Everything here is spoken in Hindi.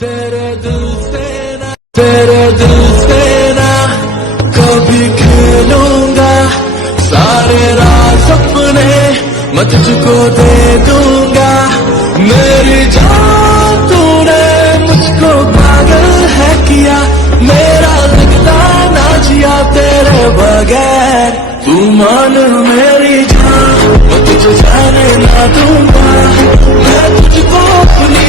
तेरे दिल से ना कभी खेलूंगा, सारे राज अपने मैं तुझको दे दूंगा। मेरी जान तूने मुझको पागल है किया, मेरा लगता ना जिया तेरे बगैर। तू मान मेरी जान, मैं तुझे जाने ना दूंगा, मैं तुझको अपनी